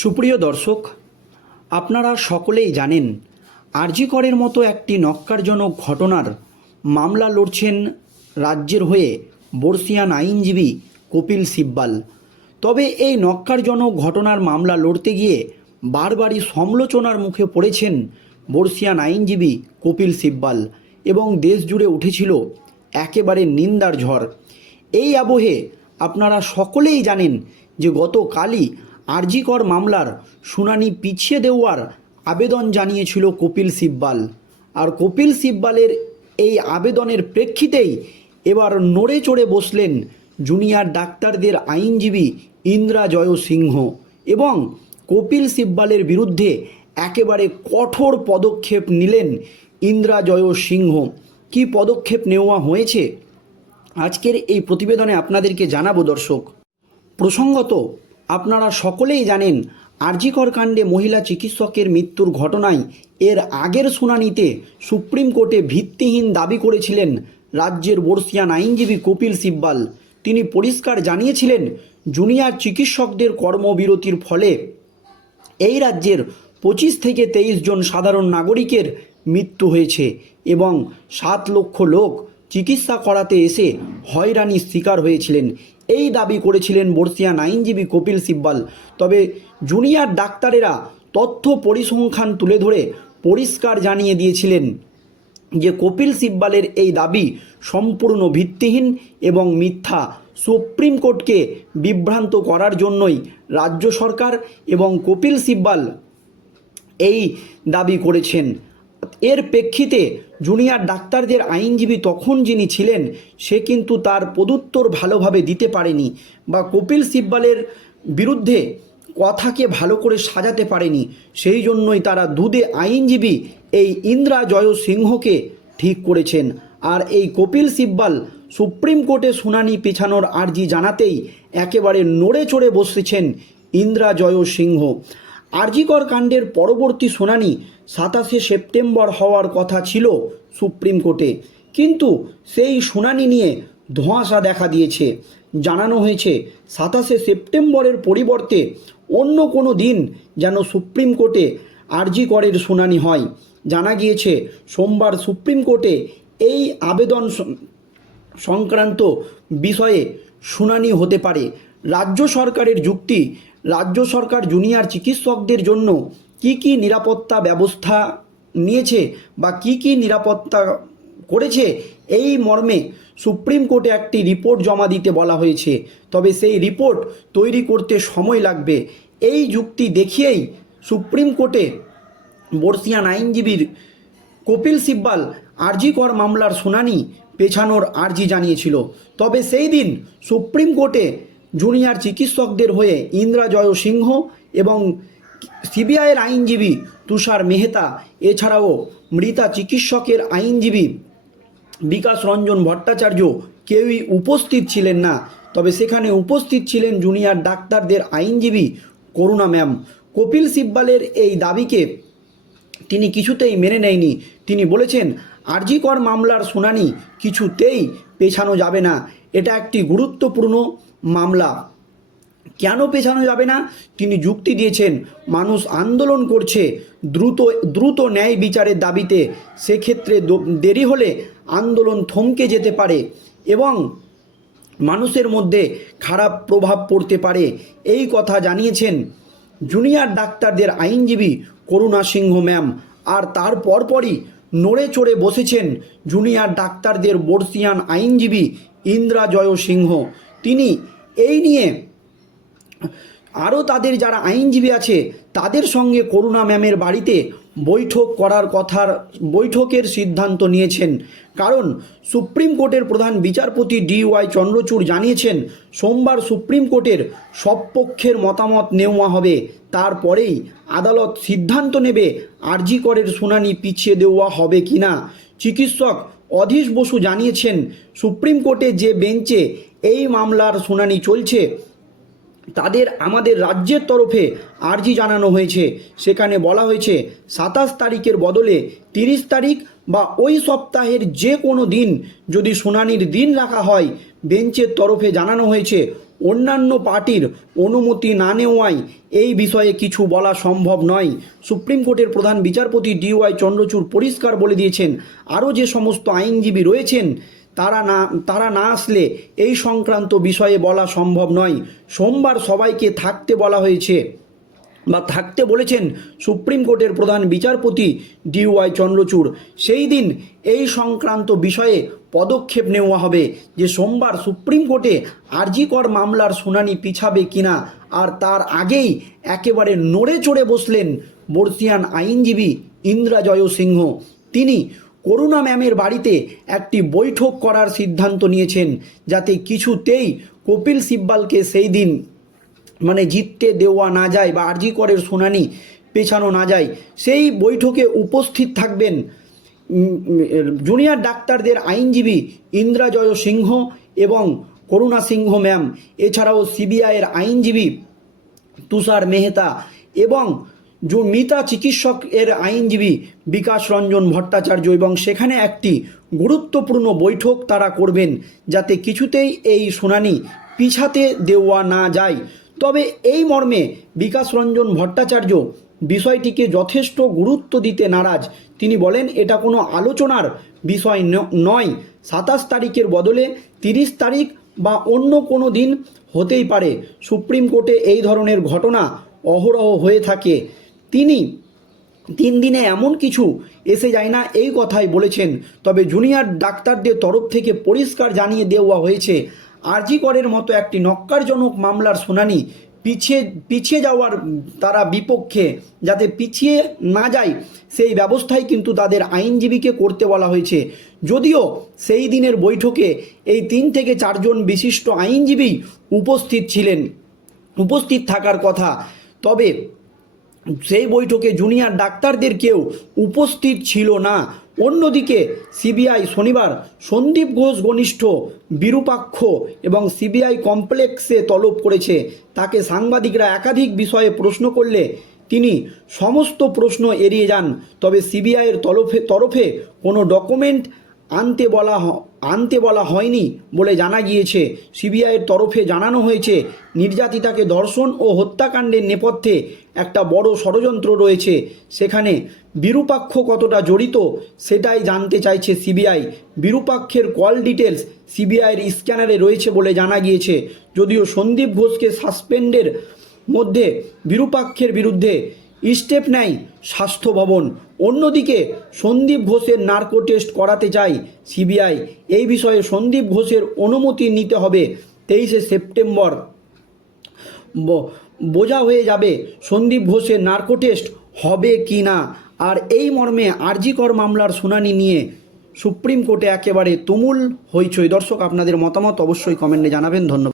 সুপ্রিয় দর্শক, আপনারা সকলেই জানেন আরজিকরের মতো একটি নক্কারজনক ঘটনার মামলা লড়ছেন রাজ্যের হয়ে বর্ষিয়ান আইনজীবী কপিল সিব্বাল। তবে এই নক্কারজনক ঘটনার মামলা লড়তে গিয়ে বারবারই সমালোচনার মুখে পড়েছেন বর্ষিয়ান আইনজীবী কপিল সিব্বাল এবং দেশ জুড়ে উঠেছিল একেবারে নিন্দার ঝড়। এই আবহে আপনারা সকলেই জানেন যে গতকালই আরজিকর মামলার শুনানি পিছিয়ে দেওয়ার আবেদন জানিয়েছিল কপিল সিব্বাল। আর কপিল সিব্বালের এই আবেদনের প্রেক্ষিতেই এবার নড়ে চড়ে বসলেন জুনিয়র ডাক্তারদের আইনজীবী ইন্দ্রা জয় সিংহ এবং কপিল সিব্বালের বিরুদ্ধে একেবারে কঠোর পদক্ষেপ নিলেন ইন্দ্রা জয় সিংহ। কী পদক্ষেপ নেওয়া হয়েছে? আজকের এই প্রতিবেদনে আপনাদেরকে জানাব দর্শক। প্রসঙ্গত আপনারা সকলেই জানেন, আরজিকর কাণ্ডে মহিলা চিকিৎসকের মৃত্যুর ঘটনায় এর আগের শুনানিতে সুপ্রিম কোর্টে ভিত্তিহীন দাবি করেছিলেন রাজ্যের বর্ষিয়ান আইনজীবী কপিল সিব্বাল। তিনি পরিষ্কার জানিয়েছিলেন, জুনিয়র চিকিৎসকদের কর্মবিরতির ফলে এই রাজ্যের পঁচিশ থেকে তেইশ জন সাধারণ নাগরিকের মৃত্যু হয়েছে এবং সাত লক্ষ লোক চিকিৎসা করাতে এসে হয়রানির শিকার হয়েছিলেন। এই দাবি করেছিলেন বর্ষিয়ান আইনজীবী কপিল সিব্বাল। তবে জুনিয়র ডাক্তারেরা তথ্য পরিসংখ্যান তুলে ধরে পরিষ্কার জানিয়ে দিয়েছিলেন যে কপিল সিব্বালের এই দাবি সম্পূর্ণ ভিত্তিহীন এবং মিথ্যা। সুপ্রিম কোর্টকে বিভ্রান্ত করার জন্যই রাজ্য সরকার এবং কপিল সিব্বাল এই দাবি করেছেন। এর প্রেক্ষিতে জুনিয়র ডাক্তারদের আইনজীবী তখন যিনি ছিলেন, সে কিন্তু তার পদুত্তর ভালোভাবে দিতে পারেনি বা কপিল সিব্বালের বিরুদ্ধে কথাকে ভালো করে সাজাতে পারেনি। সেই জন্যই তারা দুদে আইনজীবী এই ইন্দ্রা জয় সিংহকে ঠিক করেছেন। আর এই কপিল সিব্বাল সুপ্রিম কোর্টে শুনানি পেছানোর আর্জি জানাতেই একেবারে নড়ে চড়ে বসেছেন ইন্দ্রা জয় সিংহ। আরজিকর কাণ্ডের পরবর্তী শুনানি সাতাশে সেপ্টেম্বর হওয়ার কথা ছিল সুপ্রিম কোর্টে। কিন্তু সেই শুনানি নিয়ে ধোঁয়াশা দেখা দিয়েছে। জানানো হয়েছে, সাতাশে সেপ্টেম্বরের পরিবর্তে অন্য কোনো দিন যেন সুপ্রিম কোর্টে আরজিকরের শুনানি হয়। জানা গিয়েছে, সোমবার সুপ্রিম কোর্টে এই আবেদন সংক্রান্ত বিষয়ে শুনানি হতে পারে। রাজ্য সরকারের যুক্তি রাজ্য সরকার জুনিয়র চিকিৎসকদের জন্য কি কি নিরাপত্তা ব্যবস্থা নিয়েছে বা কি কি নিরাপত্তা করেছে, এই মর্মে সুপ্রিম কোর্টে একটি রিপোর্ট জমা দিতে বলা হয়েছে। তবে সেই রিপোর্ট তৈরি করতে সময় লাগবে। এই যুক্তি দেখিয়েই সুপ্রিম কোর্টে বর্ষিয়ান আইনজীবীর কপিল সিব্বাল আরজিকর মামলার শুনানি পেছানোর আর্জি জানিয়েছিল। তবে সেই দিন সুপ্রিম কোর্টে জুনিয়র চিকিৎসকদের হয়ে ইন্দ্রা জয় সিংহ এবং সিবিআইয়ের আইনজীবী তুষার মেহতা, এছাড়াও মৃতা চিকিৎসকের আইনজীবী বিকাশ রঞ্জন ভট্টাচার্য কেউই উপস্থিত ছিলেন না। তবে সেখানে উপস্থিত ছিলেন জুনিয়র ডাক্তারদের আইনজীবী করুণা ম্যাম। কপিল সিব্বালের এই দাবিকে তিনি কিছুতেই মেনে নেয়নি। তিনি বলেছেন আরজিকর মামলার শুনানি কিছুতেই পেছানো যাবে না। এটা একটি গুরুত্বপূর্ণ মামলা। কেন পেছানো যাবে না? তিনি যুক্তি দিয়েছেন, মানুষ আন্দোলন করছে, দ্রুত দ্রুত ন্যায় বিচারের দাবিতে। সেক্ষেত্রে দেরি হলে আন্দোলন থমকে যেতে পারে এবং মানুষের মধ্যে খারাপ প্রভাব পড়তে পারে। এই কথা জানিয়েছেন জুনিয়র ডাক্তারদের আইনজীবী করুণা সিংহ ম্যাম। আর তার পরপরই নড়ে চড়ে বসেছেন জুনিয়র ডাক্তারদের বর্ষিয়ান আইনজীবী ইন্দ্রা জয় সিংহ। তিনি এই নিয়ে আরও তাদের যারা আইনজীবী আছে, তাদের সঙ্গে করুণা ম্যামের বাড়িতে বৈঠক করার কথার বৈঠকের সিদ্ধান্ত নিয়েছেন। কারণ সুপ্রিম কোর্টের প্রধান বিচারপতি ডি ওয়াই চন্দ্রচূড় জানিয়েছেন, সোমবার সুপ্রিম কোর্টের সব পক্ষের মতামত নেওয়া হবে। তারপরেই আদালত সিদ্ধান্ত নেবে আরজি করের শুনানি পিছিয়ে দেওয়া হবে কিনা। চিকিৎসক অধীশ বসু জানিয়েছেন, সুপ্রিম কোর্টে যে বেঞ্চে এই মামলার শুনানি চলছে তাদের আমাদের রাজ্যের তরফে আর্জি জানানো হয়েছে। সেখানে বলা হয়েছে, সাতাশ তারিখের বদলে তিরিশ তারিখ বা ওই সপ্তাহের যে কোনো দিন যদি শুনানির দিন রাখা হয়, বেঞ্চের তরফে জানানো হয়েছে, অন্যান্য পার্টির অনুমতি না নেওয়ায় এই বিষয়ে কিছু বলা সম্ভব নয়। সুপ্রিম কোর্টের প্রধান বিচারপতি ডিওয়াই চন্দ্রচূড় পরিষ্কার বলে দিয়েছেন, আরও যে সমস্ত আইনজীবী রয়েছেন তারা না তারা না আসলে এই সংক্রান্ত বিষয়ে বলা সম্ভব নয়। সোমবার সবাইকে থাকতে বলা হয়েছে বা থাকতে বলেছেন সুপ্রিম কোর্টের প্রধান বিচারপতি ডিওয়াই চন্দ্রচূড়। সেই দিন এই সংক্রান্ত বিষয়ে পদক্ষেপ নেওয়া হবে যে সোমবার সুপ্রিম কোর্টে আরজিকর মামলার শুনানি পিছাবে কিনা আর তার আগেই একেবারে নড়ে চড়ে বসলেন বর্ষিয়ান আইনজীবী ইন্দ্রাজয় সিংহ। তিনি করুণা ম্যামের বাড়িতে একটি বৈঠক করার সিদ্ধান্ত নিয়েছেন, যাতে কিছুতেই কপিল সিব্বালকে সেই দিন মানে জিততে দেওয়া না যায় বা আরজি করের শুনানি পেছানো না যায়। সেই বৈঠকে উপস্থিত থাকবেন জুনিয়র ডাক্তারদের আইনজীবী ইন্দ্রাজয় সিংহ এবং করুণা সিংহ ম্যাম। এছাড়াও সিবিআইয়ের আইনজীবী তুষার মেহতা এবং মিতা চিকিৎসক এর আইনজীবী বিকাশ রঞ্জন ভট্টাচার্য এবং সেখানে একটি গুরুত্বপূর্ণ বৈঠক তারা করবেন যাতে কিছুতেই এই শুনানি পিছাতে দেওয়া না যায়। তবে এই মর্মে বিকাশ রঞ্জন ভট্টাচার্য বিষয়টিকে যথেষ্ট গুরুত্ব দিতে নারাজ। তিনি বলেন, এটা কোনো আলোচনার বিষয় নয়। সাতাশ তারিখের বদলে তিরিশ তারিখ বা অন্য কোনো দিন হতেই পারে। সুপ্রিম কোর্টে এই ধরনের ঘটনা অহরহ হয়ে থাকে। তিনি তিন দিনে এমন কিছু এসে যায় না, এই কথাই বলেছেন। তবে জুনিয়র ডাক্তারদের তরফ থেকে পরিষ্কার জানিয়ে দেওয়া হয়েছে আরজি করের মতো একটি নক্কারজনক মামলার শুনানি পিছিয়ে পিছিয়ে যাওয়ার তারা বিপক্ষে, যাতে পিছিয়ে না যায়, সেই ব্যবস্থাই কিন্তু তাদের আইনজীবীকে করতে বলা হয়েছে। যদিও সেই দিনের বৈঠকে এই তিন থেকে চারজন বিশিষ্ট আইনজীবী উপস্থিত ছিলেন, উপস্থিত থাকার কথা। তবে সেই বৈঠকে জুনিয়র ডাক্তারদের কেউ উপস্থিত ছিল না। অন্যদিকে সিবিআই শনিবার সন্দীপ ঘোষ ঘনিষ্ঠ বিরূপাক্ষ এবং সিবিআই কমপ্লেক্সে তলব করেছে। তাকে সাংবাদিকরা একাধিক বিষয়ে প্রশ্ন করলে তিনি সমস্ত প্রশ্ন এড়িয়ে যান। তবে সিবিআইয়ের তরফে তরফে কোনো ডকুমেন্ট আনতে বলা আনতে বলা হয়নি বলে জানা গিয়েছে। সিবিআইয়ের তরফে জানানো হয়েছে, নির্যাতিতাকে ধর্ষণ ও হত্যাকাণ্ডের নেপথ্যে একটা বড় ষড়যন্ত্র রয়েছে। সেখানে বিরূপাক্ষ কতটা জড়িত সেটাই জানতে চাইছে সিবিআই। বিরূপাক্ষের কল ডিটেলস সিবিআইয়ের স্ক্যানারে রয়েছে বলে জানা গিয়েছে। যদিও সন্দীপ ঘোষকে সাসপেন্ডের মধ্যে বিরূপাক্ষের বিরুদ্ধে স্টেপ নেয় স্বাস্থ্য ভবন। অন্যদিকে সন্দীপ ঘোষের নার্কো টেস্ট করাতে চাই সিবিআই। এই বিষয়ে সন্দীপ ঘোষের অনুমতি নিতে হবে তেইশে সেপ্টেম্বর। বোঝা হয়ে যাবে সন্দীপ ঘোষের নার্কো টেস্ট হবে কি না। আর এই মর্মে আরজিকর মামলার শুনানি নিয়ে সুপ্রিম কোর্টে একেবারে তুমুল হইচই। দর্শক, আপনাদের মতামত অবশ্যই কমেন্টে জানাবেন। ধন্যবাদ।